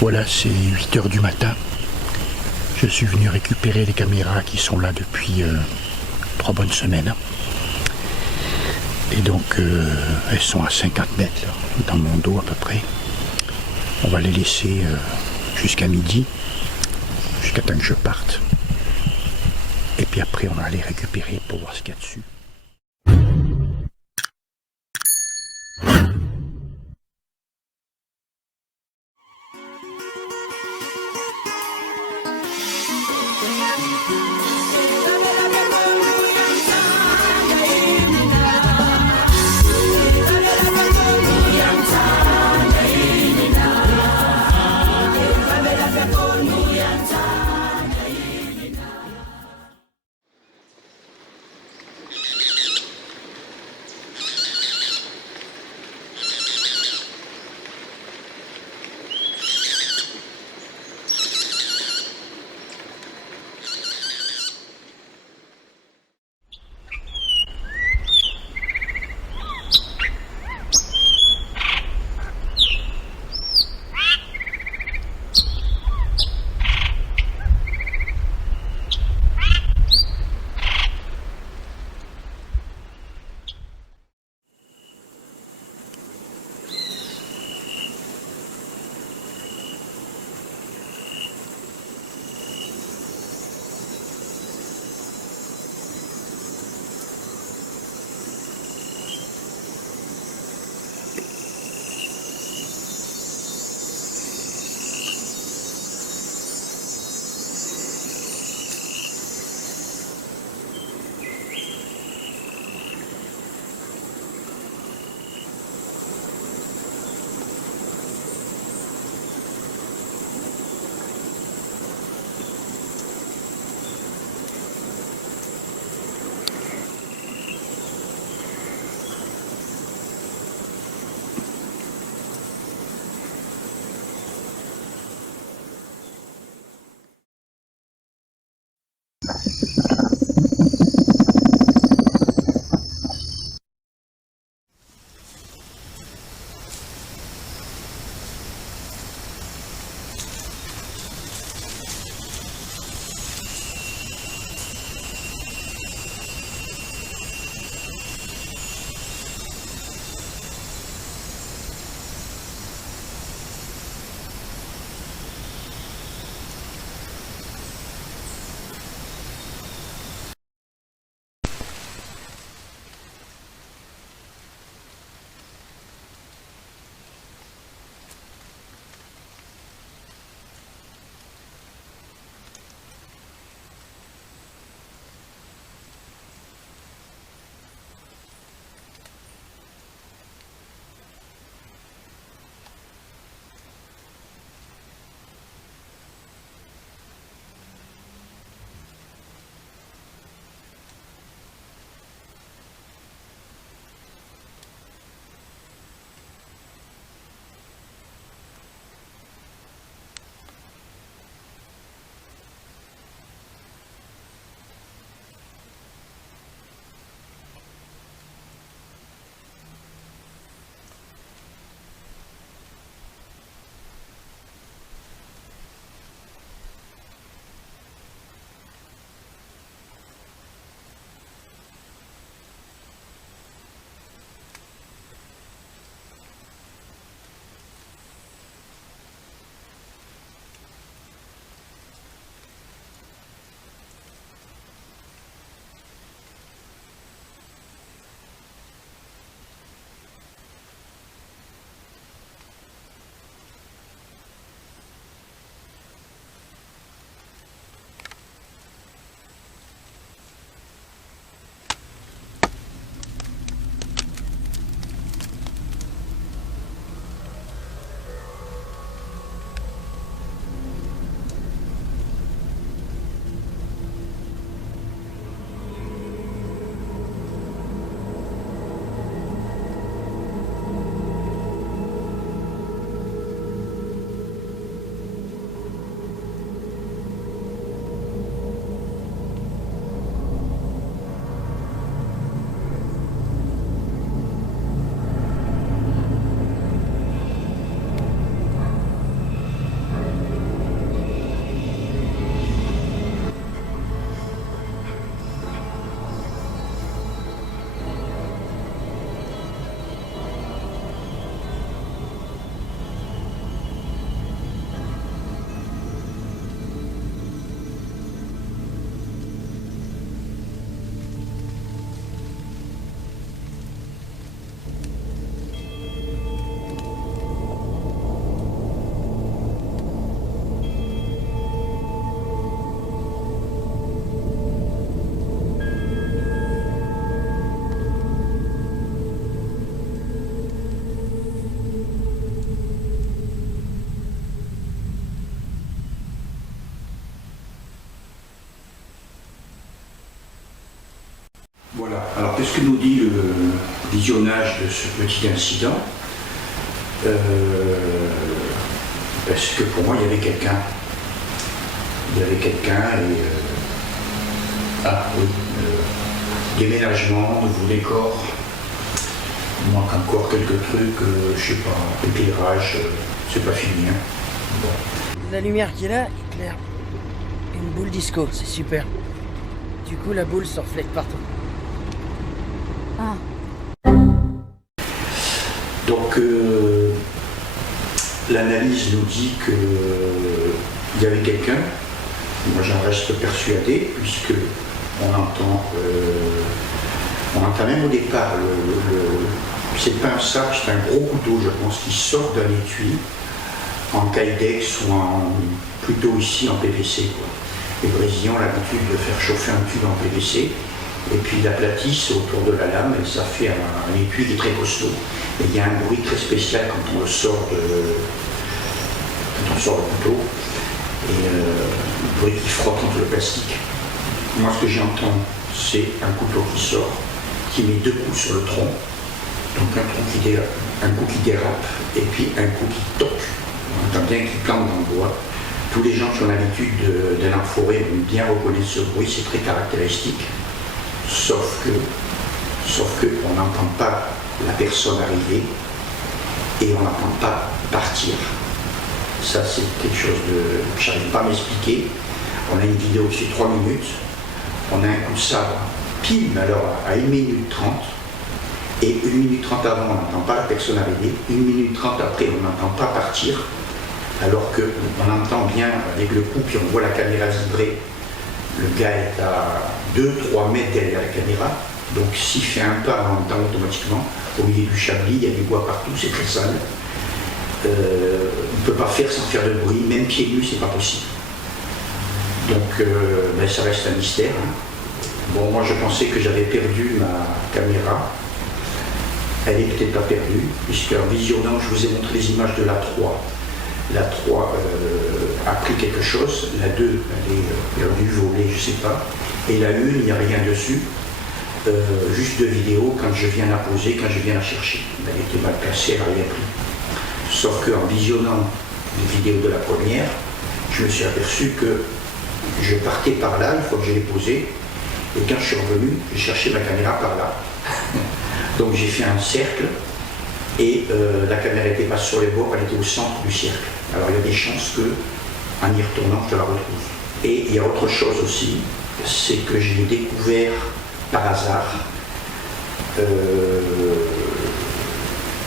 Voilà, c'est 8 heures du matin. Je suis venu récupérer les caméras qui sont là depuis 3 bonnes semaines. Et donc, elles sont à 50 mètres, là, dans mon dos à peu près. On va les laisser jusqu'à midi, jusqu'à temps que je parte. Et puis après, on va les récupérer pour voir ce qu'il y a dessus. Voilà. Alors qu'est-ce que nous dit le visionnage de ce petit incident? Parce que pour moi il y avait quelqu'un. Il y avait quelqu'un et... ah oui, déménagement, nouveau décor. Il manque encore quelques trucs, je sais pas, éclairage, c'est pas fini. Hein. Bon. La lumière qui est là éclaire une boule disco, c'est super. Du coup la boule se reflète partout. Ah. Donc l'analyse nous dit qu'il y avait quelqu'un. Moi j'en reste persuadé puisque on entend même au départ c'est pas un sac, c'est un gros couteau je pense qui sort d'un étui en kydex ou plutôt ici en PVC quoi. Les Brésiliens ont l'habitude de faire chauffer un tube en PVC et puis ils l'aplatissent autour de la lame et ça fait un étui qui est très costaud. Et il y a un bruit très spécial quand on le sort le couteau et le bruit qui frotte contre le plastique. Moi ce que j'entends c'est un couteau qui sort, qui met deux coups sur le tronc, donc un coup qui dérape et puis un coup qui toque. On entend bien qu'il plante dans le bois. Tous les gens qui ont l'habitude d'aller en forêt vont bien reconnaître ce bruit, c'est très caractéristique. Sauf que on n'entend pas la personne arriver et on n'entend pas partir. Ça c'est quelque chose que j'arrive pas à m'expliquer. On a une vidéo qui fait 3 minutes, on a un coup de sabre pile alors à 1 minute 30 et 1 minute 30 avant on n'entend pas la personne arriver, 1 minute 30 après on n'entend pas partir alors qu'on entend bien avec le coup puis on voit la caméra vibrer. Le gars est à 2-3 mètres derrière la caméra, donc s'il fait un pas, on entend automatiquement. Au milieu du chablis, il y a du bois partout, c'est très sale. On ne peut pas faire sans faire de bruit, même pieds nus, c'est pas possible. Donc ça reste un mystère. Hein. Bon, moi je pensais que j'avais perdu ma caméra. Elle est peut-être pas perdue, puisqu'en visionnant, je vous ai montré les images de la 3. La 3 a pris quelque chose, la 2 elle est perdue, volée, je sais pas, et la 1 il n'y a rien dessus, juste de vidéo quand je viens la poser, quand je viens la chercher. Elle était mal placée, elle n'a rien pris. Sauf qu'en visionnant les vidéos de la première, je me suis aperçu que je partais par là une fois que je l'ai posée, et quand je suis revenu, j'ai cherché ma caméra par là. Donc j'ai fait un cercle, et la caméra n'était pas sur les bords, elle était au centre du cercle. Alors il y a des chances que, en y retournant, je la retrouve. Et il y a autre chose aussi, c'est que j'ai découvert par hasard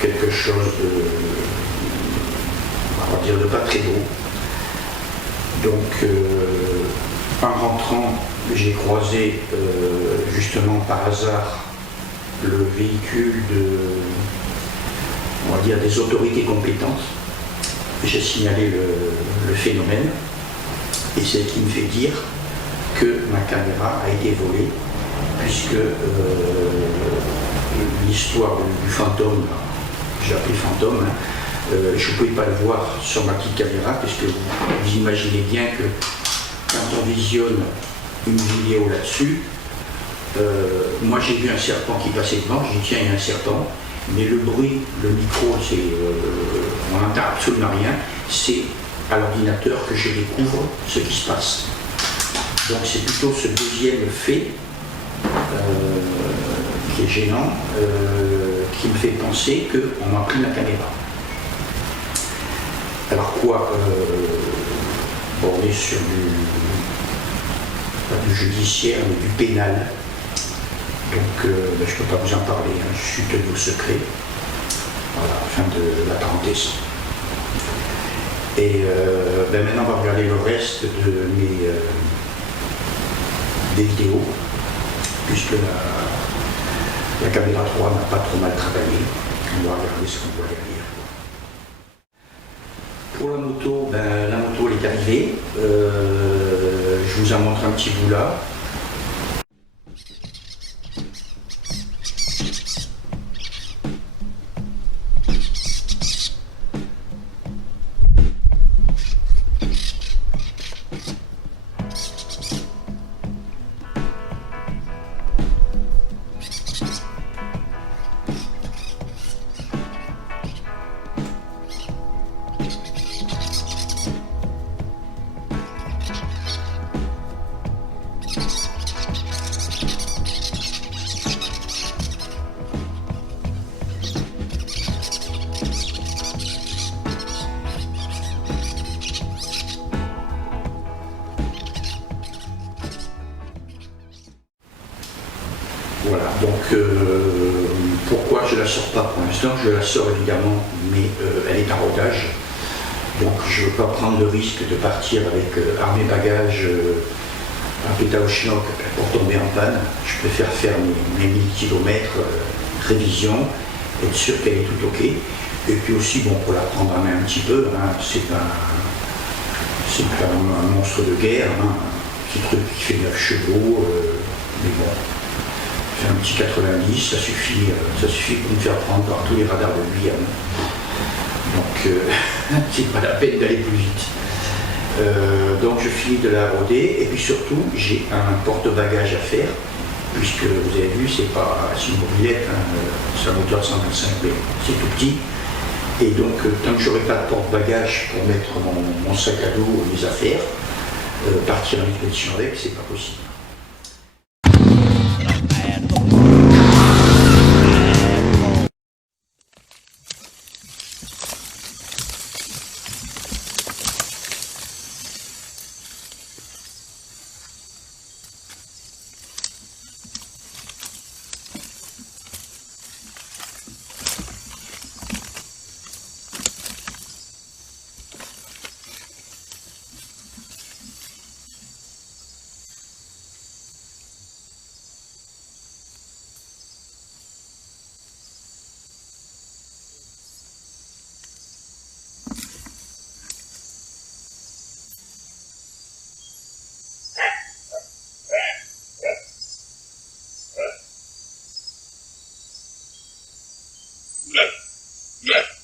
quelque chose on va dire de pas très beau. Donc en rentrant, j'ai croisé justement par hasard le véhicule on va dire des autorités compétentes. J'ai signalé le phénomène et c'est ce qui me fait dire que ma caméra a été volée puisque l'histoire du fantôme, j'ai appelé fantôme, je ne pouvais pas le voir sur ma petite caméra puisque vous imaginez bien que quand on visionne une vidéo là-dessus, moi j'ai vu un serpent qui passait devant, j'ai dit tiens il y a un serpent. Mais le bruit, le micro, on n'entend absolument rien, c'est à l'ordinateur que je découvre ce qui se passe. Donc c'est plutôt ce deuxième fait qui est gênant, qui me fait penser qu'on m'a pris ma caméra. Alors quoi, on est sur pas du judiciaire, mais du pénal. Donc je ne peux pas vous en parler, hein, je suis tenu au secret. Voilà, fin de la parenthèse. Et maintenant on va regarder le reste de des vidéos, puisque la caméra 3 n'a pas trop mal travaillé. On va regarder ce qu'on voit derrière. Pour la moto, la moto elle est arrivée. Je vous en montre un petit bout là. pourquoi je ne la sors pas pour l'instant? Je la sors évidemment, mais elle est en rodage. Donc je ne veux pas prendre le risque de partir avec armée bagages, un pétard au chinook pour tomber en panne. Je préfère faire mes 1000 km, révision, être sûr qu'elle est tout ok. Et puis aussi, bon, pour la prendre en main un petit peu, hein, c'est pas un monstre de guerre, hein, un petit truc qui fait 9 chevaux, mais bon, faire un petit 90, ça suffit pour me faire prendre par tous les radars de Guyane. Donc c'est pas la peine d'aller plus vite. Donc je finis de la roder, et puis surtout j'ai un porte-bagages à faire, puisque vous avez vu, c'est une mobilette, hein, c'est un moteur de 125 mais c'est tout petit. Et donc tant que j'aurai pas de porte-bagages pour mettre mon sac à dos, mes affaires, partir en expédition avec, c'est pas possible. Yeah.